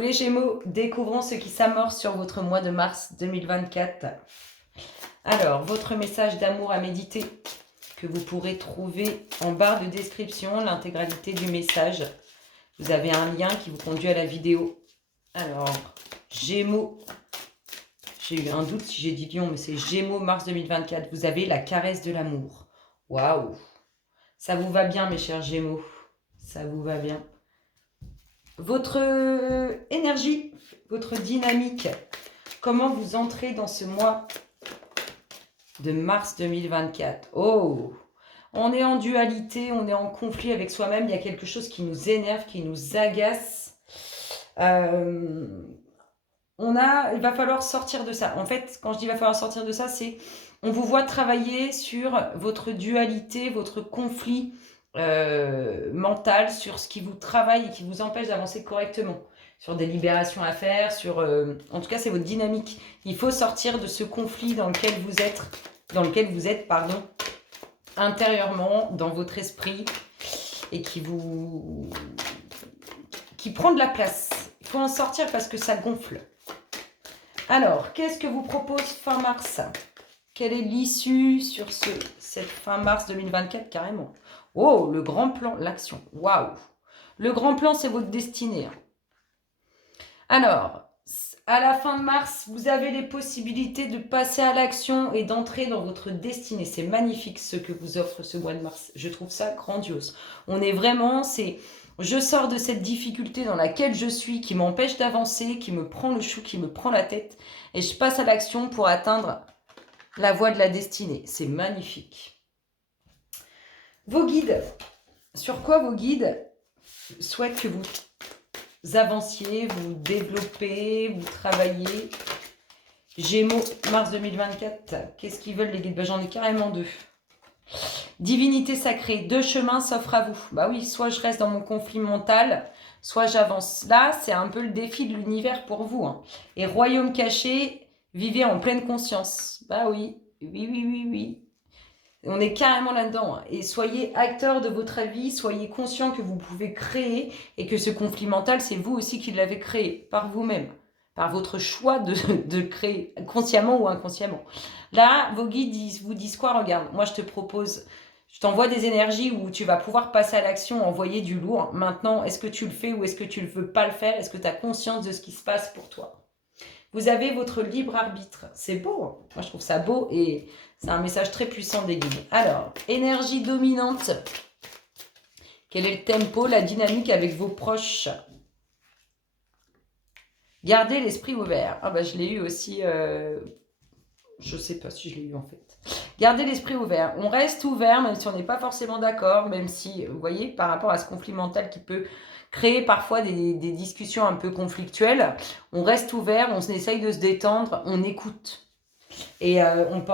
Les Gémeaux, découvrons ce qui s'amorce sur votre mois de mars 2024. Alors, votre message d'amour à méditer que vous pourrez trouver en barre de description, l'intégralité du message. Vous avez un lien qui vous conduit à la vidéo. Alors, Gémeaux, j'ai eu un doute si j'ai dit Lion, mais c'est Gémeaux mars 2024. Vous avez la caresse de l'amour. Waouh! Ça vous va bien, mes chers Gémeaux. Ça vous va bien. Votre énergie, votre dynamique, comment vous entrez dans ce mois de mars 2024? Oh, on est en dualité, on est en conflit avec soi-même, il y a quelque chose qui nous énerve, qui nous agace. Il va falloir sortir de ça. En fait, quand je dis il va falloir sortir de ça, c'est on vous voit travailler sur votre dualité, votre conflit mental, sur ce qui vous travaille et qui vous empêche d'avancer correctement, sur des libérations à faire, en tout cas c'est votre dynamique. Il faut sortir de ce conflit dans lequel vous êtes, intérieurement, dans votre esprit, et qui prend de la place. Il faut en sortir parce que ça gonfle. Alors, qu'est-ce que vous propose fin mars? Quelle est l'issue sur cette fin mars 2024 carrément? Oh, le grand plan, l'action. Waouh! Le grand plan, c'est votre destinée. Alors, à la fin de mars, vous avez les possibilités de passer à l'action et d'entrer dans votre destinée. C'est magnifique ce que vous offre ce mois de mars. Je trouve ça grandiose. On est vraiment, je sors de cette difficulté dans laquelle je suis, qui m'empêche d'avancer, qui me prend le chou, qui me prend la tête, et je passe à l'action pour atteindre la voie de la destinée. C'est magnifique. Vos guides. Sur quoi vos guides souhaitent que vous avanciez, vous développez, vous travaillez? Gémeaux, mars 2024. Qu'est-ce qu'ils veulent les guides? J'en ai carrément deux. Divinité sacrée, deux chemins s'offrent à vous. Bah oui, soit je reste dans mon conflit mental, soit j'avance. Là, c'est un peu le défi de l'univers pour vous. Et royaume caché, vivez en pleine conscience. Bah oui, oui. On est carrément là-dedans. Et soyez acteur de votre vie, soyez conscient que vous pouvez créer et que ce conflit mental, c'est vous aussi qui l'avez créé, par vous-même, par votre choix de créer, consciemment ou inconsciemment. Là, vos guides vous disent quoi? Regarde, moi je te propose, je t'envoie des énergies où tu vas pouvoir passer à l'action, envoyer du lourd. Maintenant, est-ce que tu le fais ou est-ce que tu ne veux pas le faire? Est-ce que tu as conscience de ce qui se passe pour toi? Vous avez votre libre arbitre. C'est beau. Moi, je trouve ça beau et c'est un message très puissant des guides. Alors, énergie dominante. Quel est le tempo, la dynamique avec vos proches? Gardez l'esprit ouvert. Ah bah, je l'ai eu aussi. Je ne sais pas si je l'ai eu en fait. Gardez l'esprit ouvert. On reste ouvert même si on n'est pas forcément d'accord, même si, vous voyez, par rapport à ce conflit mental qui peut créer parfois des discussions un peu conflictuelles, on reste ouvert, on essaye de se détendre, on écoute. Et on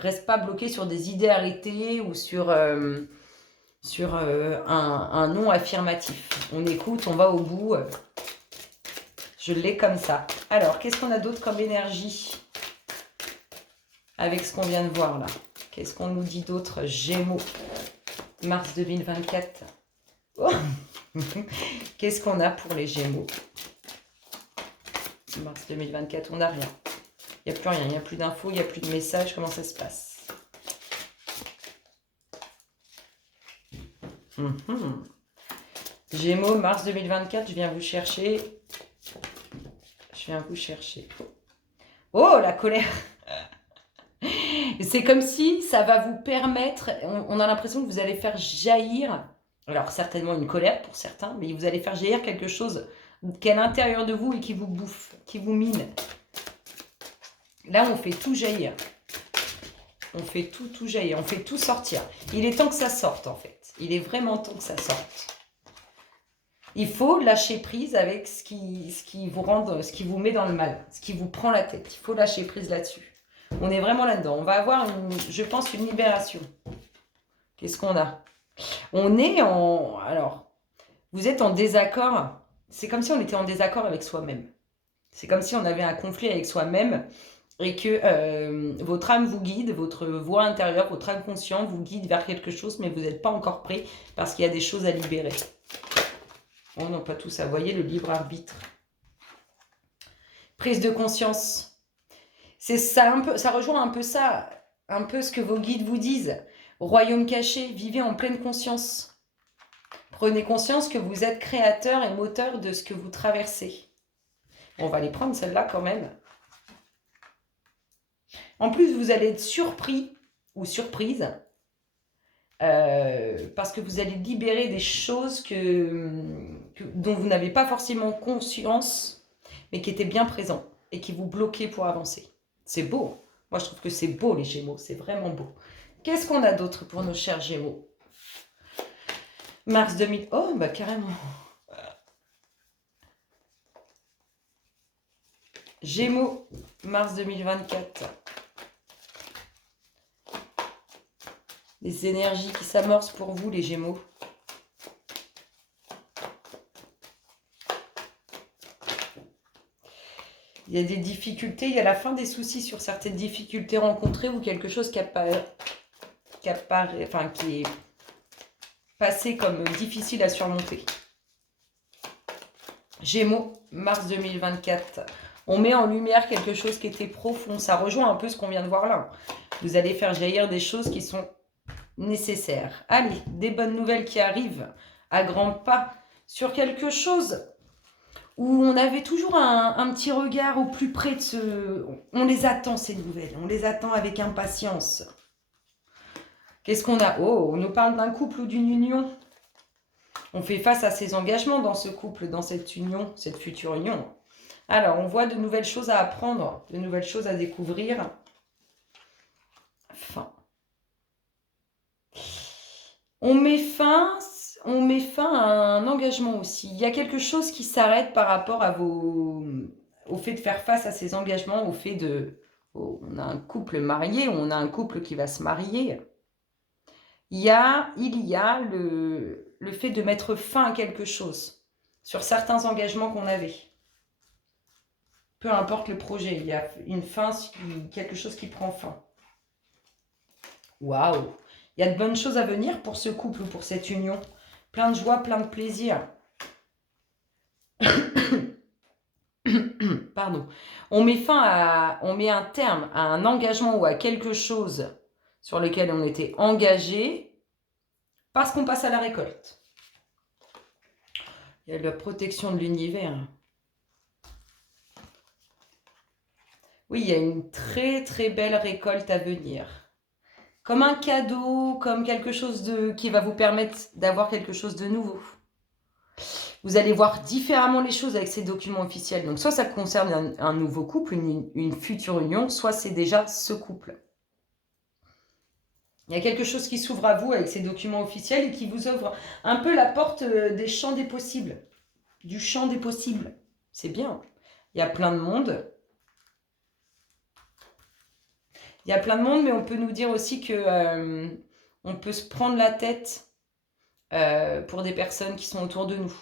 reste pas bloqué sur des idées arrêtées ou sur un non affirmatif. On écoute, on va au bout. Je l'ai comme ça. Alors, qu'est-ce qu'on a d'autre comme énergie avec ce qu'on vient de voir là? Qu'est-ce qu'on nous dit d'autre? Gémeaux, mars 2024. Oh qu'est-ce qu'on a pour les Gémeaux? Mars 2024, on n'a rien. Il n'y a plus rien, il n'y a plus d'infos, il n'y a plus de messages. Comment ça se passe? Gémeaux, mars 2024, je viens vous chercher. Oh, la colère! C'est comme si ça va vous permettre, on a l'impression que vous allez faire jaillir, alors certainement une colère pour certains, mais vous allez faire jaillir quelque chose qui est à l'intérieur de vous et qui vous bouffe, qui vous mine. Là, on fait tout jaillir. On fait tout jaillir, on fait tout sortir. Il est temps que ça sorte, en fait. Il est vraiment temps que ça sorte. Il faut lâcher prise avec ce qui vous met dans le mal, ce qui vous prend la tête. Il faut lâcher prise là-dessus. On est vraiment là-dedans. On va avoir, je pense, une libération. Qu'est-ce qu'on a? On est en... Alors, vous êtes en désaccord. C'est comme si on était en désaccord avec soi-même. C'est comme si on avait un conflit avec soi-même et que votre âme vous guide, votre voix intérieure, votre inconscient vous guide vers quelque chose, mais vous n'êtes pas encore prêt parce qu'il y a des choses à libérer. Oh non, pas tout ça. Vous voyez, le libre arbitre. Prise de conscience. C'est ça, un peu, ça rejoint un peu ça, un peu ce que vos guides vous disent. Royaume caché, vivez en pleine conscience. Prenez conscience que vous êtes créateur et moteur de ce que vous traversez. On va les prendre celles-là quand même. En plus, vous allez être surpris ou surprise parce que vous allez libérer des choses dont vous n'avez pas forcément conscience, mais qui étaient bien présents et qui vous bloquaient pour avancer. C'est beau. Moi, je trouve que c'est beau, les Gémeaux. C'est vraiment beau. Qu'est-ce qu'on a d'autre pour nos chers Gémeaux? Mars 2000. Oh, bah carrément. Gémeaux, mars 2024. Les énergies qui s'amorcent pour vous, les Gémeaux. Il y a des difficultés, il y a la fin des soucis sur certaines difficultés rencontrées ou quelque chose qui est passé comme difficile à surmonter. Gémeaux, mars 2024. On met en lumière quelque chose qui était profond. Ça rejoint un peu ce qu'on vient de voir là. Vous allez faire jaillir des choses qui sont nécessaires. Allez, des bonnes nouvelles qui arrivent à grands pas sur quelque chose où on avait toujours un petit regard au plus près de ce... On les attend, ces nouvelles. On les attend avec impatience. Qu'est-ce qu'on a? Oh, on nous parle d'un couple ou d'une union. On fait face à ses engagements dans ce couple, dans cette union, cette future union. Alors, on voit de nouvelles choses à apprendre, de nouvelles choses à découvrir. Fin. On met fin à un engagement aussi. Il y a quelque chose qui s'arrête par rapport au fait de faire face à ces engagements, au fait de... on a un couple marié, on a un couple qui va se marier. Il y a le fait de mettre fin à quelque chose sur certains engagements qu'on avait. Peu importe le projet, il y a une fin, quelque chose qui prend fin. Waouh! Il y a de bonnes choses à venir pour ce couple ou pour cette union. Plein de joie, plein de plaisir. Pardon. On met un terme à un engagement ou à quelque chose sur lequel on était engagé parce qu'on passe à la récolte. Il y a la protection de l'univers. Oui, il y a une très très belle récolte à venir. Comme un cadeau, comme quelque chose qui va vous permettre d'avoir quelque chose de nouveau. Vous allez voir différemment les choses avec ces documents officiels. Donc soit ça concerne un nouveau couple, une future union, soit c'est déjà ce couple. Il y a quelque chose qui s'ouvre à vous avec ces documents officiels et qui vous ouvre un peu la porte des champs des possibles. Du champ des possibles. C'est bien. Il y a plein de monde. Il y a plein de monde, mais on peut nous dire aussi que on peut se prendre la tête pour des personnes qui sont autour de nous.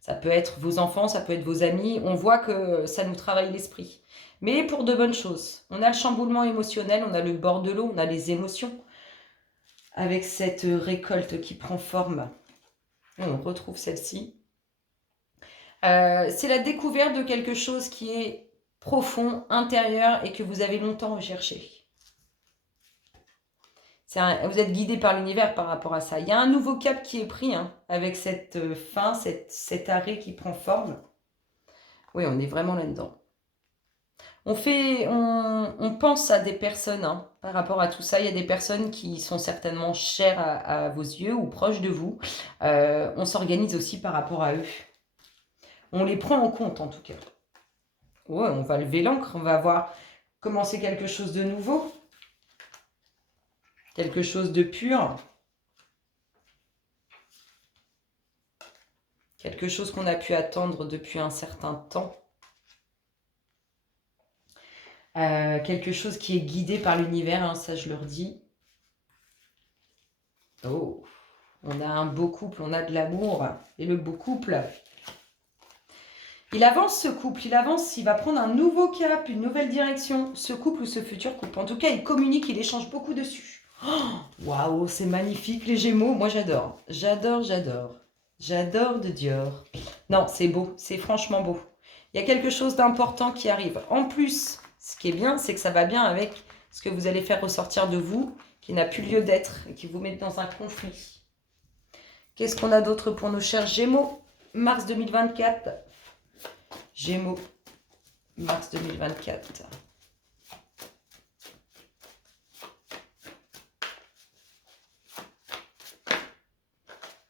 Ça peut être vos enfants, ça peut être vos amis. On voit que ça nous travaille l'esprit. Mais pour de bonnes choses. On a le chamboulement émotionnel, on a le bord de l'eau, on a les émotions. Avec cette récolte qui prend forme. On retrouve celle-ci. C'est la découverte de quelque chose qui est profond, intérieur et que vous avez longtemps recherché. Vous êtes guidé par l'univers par rapport à ça. Il y a un nouveau cap qui est pris avec cette fin, cet arrêt qui prend forme. Oui, on est vraiment là-dedans. On pense à des personnes par rapport à tout ça. Il y a des personnes qui sont certainement chères à vos yeux ou proches de vous. On s'organise aussi par rapport à eux. On les prend en compte en tout cas. Ouais, on va lever l'ancre, on va voir commencer quelque chose de nouveau. Quelque chose de pur. Quelque chose qu'on a pu attendre depuis un certain temps. Quelque chose qui est guidé par l'univers, ça je leur dis. Oh, on a un beau couple, on a de l'amour. Et le beau couple, il avance ce couple, il va prendre un nouveau cap, une nouvelle direction. Ce couple ou ce futur couple. En tout cas, il communique, il échange beaucoup dessus. Waouh, c'est magnifique les Gémeaux, moi j'adore. J'adore de Dior. Non, c'est beau, c'est franchement beau. Il y a quelque chose d'important qui arrive. En plus, ce qui est bien, c'est que ça va bien avec ce que vous allez faire ressortir de vous, qui n'a plus lieu d'être et qui vous met dans un conflit. Qu'est-ce qu'on a d'autre pour nos chers Gémeaux? Mars 2024. Gémeaux, mars 2024.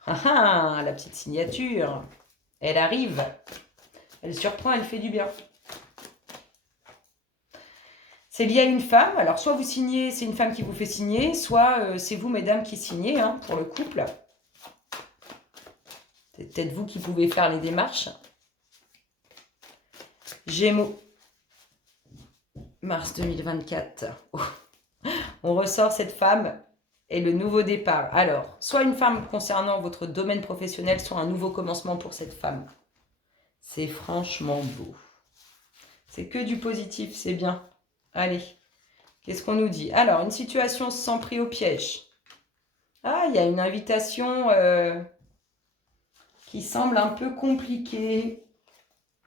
Ah ah, la petite signature. Elle arrive. Elle surprend, elle fait du bien. C'est lié à une femme. Alors, soit vous signez, c'est une femme qui vous fait signer, soit c'est vous, mesdames, qui signez pour le couple. C'est peut-être vous qui pouvez faire les démarches. Gémeaux, mars 2024. Oh. On ressort cette femme et le nouveau départ. Alors, soit une femme concernant votre domaine professionnel, soit un nouveau commencement pour cette femme. C'est franchement beau. C'est que du positif, c'est bien. Allez, qu'est-ce qu'on nous dit? Alors, une situation sans pris au piège. Ah, il y a une invitation qui semble un peu compliquée.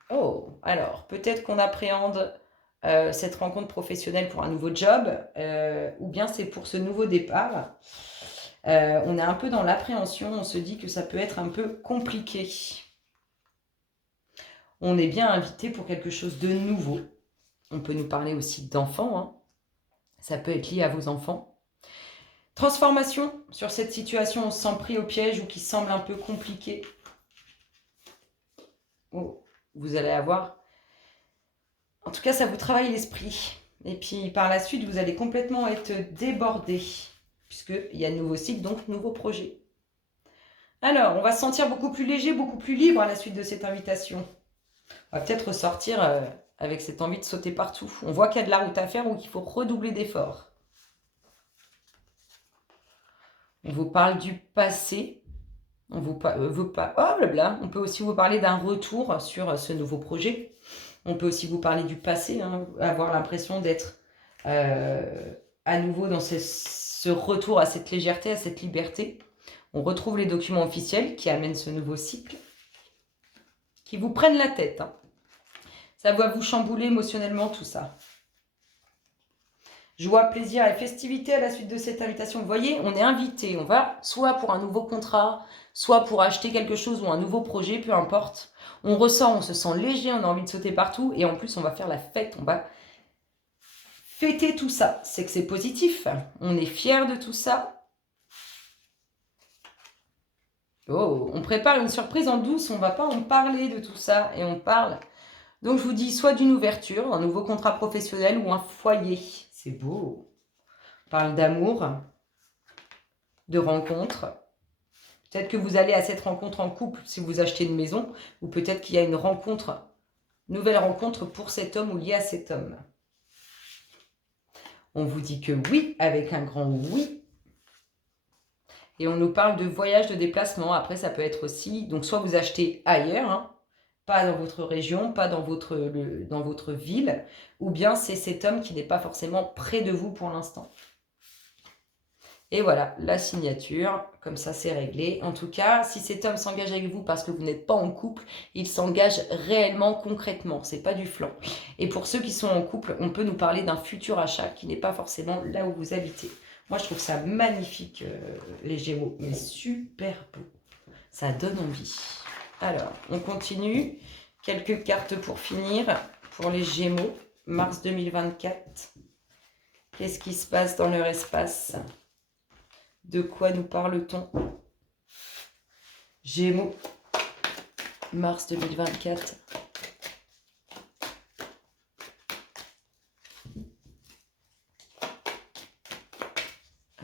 Oh, alors, peut-être qu'on appréhende cette rencontre professionnelle pour un nouveau job, ou bien c'est pour ce nouveau départ. On est un peu dans l'appréhension, on se dit que ça peut être un peu compliqué. On est bien invité pour quelque chose de nouveau. On peut nous parler aussi d'enfants, ça peut être lié à vos enfants. Transformation sur cette situation sans pris au piège ou qui semble un peu compliquée. Oh, vous allez avoir... En tout cas, ça vous travaille l'esprit. Et puis, par la suite, vous allez complètement être débordé, puisqu'il y a de nouveaux cycles, donc nouveaux projets. Alors, on va se sentir beaucoup plus léger, beaucoup plus libre à la suite de cette invitation. On va peut-être ressortir avec cette envie de sauter partout. On voit qu'il y a de la route à faire ou qu'il faut redoubler d'efforts. On vous parle du passé. On vous on peut aussi vous parler d'un retour sur ce nouveau projet. On peut aussi vous parler du passé, avoir l'impression d'être à nouveau dans ce retour à cette légèreté, à cette liberté. On retrouve les documents officiels qui amènent ce nouveau cycle, qui vous prennent la tête. Ça va vous chambouler émotionnellement, tout ça. Joie, plaisir et festivité à la suite de cette invitation. Vous voyez, on est invité. On va soit pour un nouveau contrat, soit pour acheter quelque chose ou un nouveau projet, peu importe. On ressort, on se sent léger, on a envie de sauter partout. Et en plus, on va faire la fête. On va fêter tout ça. C'est que c'est positif. On est fiers de tout ça. Oh, on prépare une surprise en douce. On ne va pas en parler de tout ça. Et on parle. Donc, je vous dis soit d'une ouverture, un nouveau contrat professionnel ou un foyer. C'est beau. On parle d'amour, de rencontre. Peut-être que vous allez à cette rencontre en couple si vous achetez une maison, ou peut-être qu'il y a une rencontre, nouvelle rencontre pour cet homme ou liée à cet homme. On vous dit que oui, avec un grand oui. Et on nous parle de voyage, de déplacement. Après, ça peut être aussi, donc soit vous achetez ailleurs, pas dans votre région, pas dans votre ville, ou bien c'est cet homme qui n'est pas forcément près de vous pour l'instant. Et voilà, la signature, comme ça c'est réglé. En tout cas, si cet homme s'engage avec vous parce que vous n'êtes pas en couple, il s'engage réellement, concrètement, c'est pas du flan. Et pour ceux qui sont en couple, on peut nous parler d'un futur achat qui n'est pas forcément là où vous habitez. Moi, je trouve ça magnifique, les Gémeaux, mais super beau. Ça donne envie. Alors, on continue. Quelques cartes pour finir, pour les Gémeaux, mars 2024. Qu'est-ce qui se passe dans leur espace? De quoi nous parle-t-on? Gémeaux, mars 2024.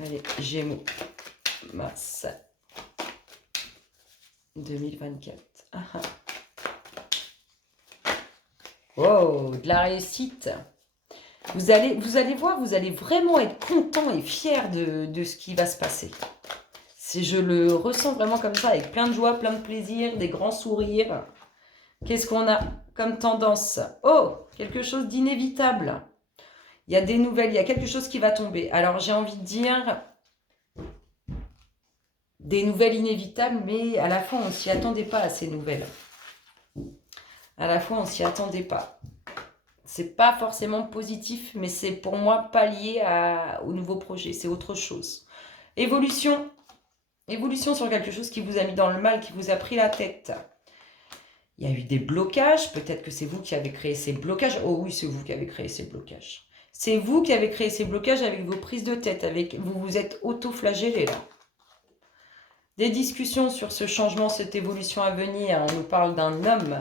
Allez, Gémeaux, mars 2024. Ah ah. Oh, de la réussite. Vous allez voir, vous allez vraiment être content et fier de ce qui va se passer. Je le ressens vraiment comme ça, avec plein de joie, plein de plaisir, des grands sourires. Qu'est-ce qu'on a comme tendance? Oh, quelque chose d'inévitable. Il y a des nouvelles, il y a quelque chose qui va tomber. Alors, j'ai envie de dire des nouvelles inévitables, mais à la fois, on ne s'y attendait pas à ces nouvelles. À la fois, on s'y attendait pas. C'est pas forcément positif, mais c'est pour moi pas lié au nouveau projet, c'est autre chose. Évolution. Évolution sur quelque chose qui vous a mis dans le mal, qui vous a pris la tête. Il y a eu des blocages, peut-être que c'est vous qui avez créé ces blocages. Oh oui, c'est vous qui avez créé ces blocages. C'est vous qui avez créé ces blocages avec vos prises de tête, vous vous êtes auto-flagellé là. Des discussions sur ce changement, cette évolution à venir. On nous parle d'un homme.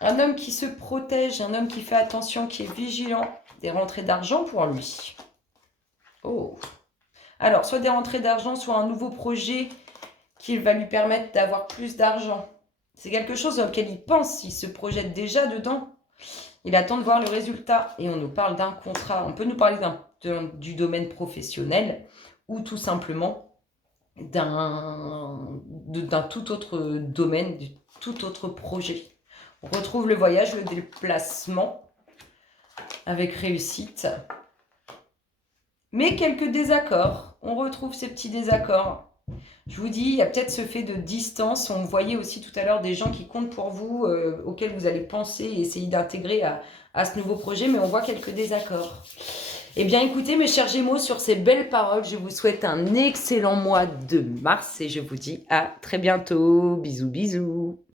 Un homme qui se protège, un homme qui fait attention, qui est vigilant. Des rentrées d'argent pour lui. Oh. Alors, soit des rentrées d'argent, soit un nouveau projet qui va lui permettre d'avoir plus d'argent. C'est quelque chose auquel il pense, il se projette déjà dedans. Il attend de voir le résultat. Et on nous parle d'un contrat. On peut nous parler du domaine professionnel ou tout simplement d'un tout autre domaine, du tout autre projet. On retrouve le voyage, le déplacement avec réussite. Mais quelques désaccords. On retrouve ces petits désaccords. Je vous dis, il y a peut-être ce fait de distance. On voyait aussi tout à l'heure des gens qui comptent pour vous, auxquels vous allez penser et essayer d'intégrer à ce nouveau projet, mais on voit quelques désaccords. Eh bien, écoutez, mes chers Gémeaux, sur ces belles paroles, je vous souhaite un excellent mois de mars et je vous dis à très bientôt. Bisous, bisous.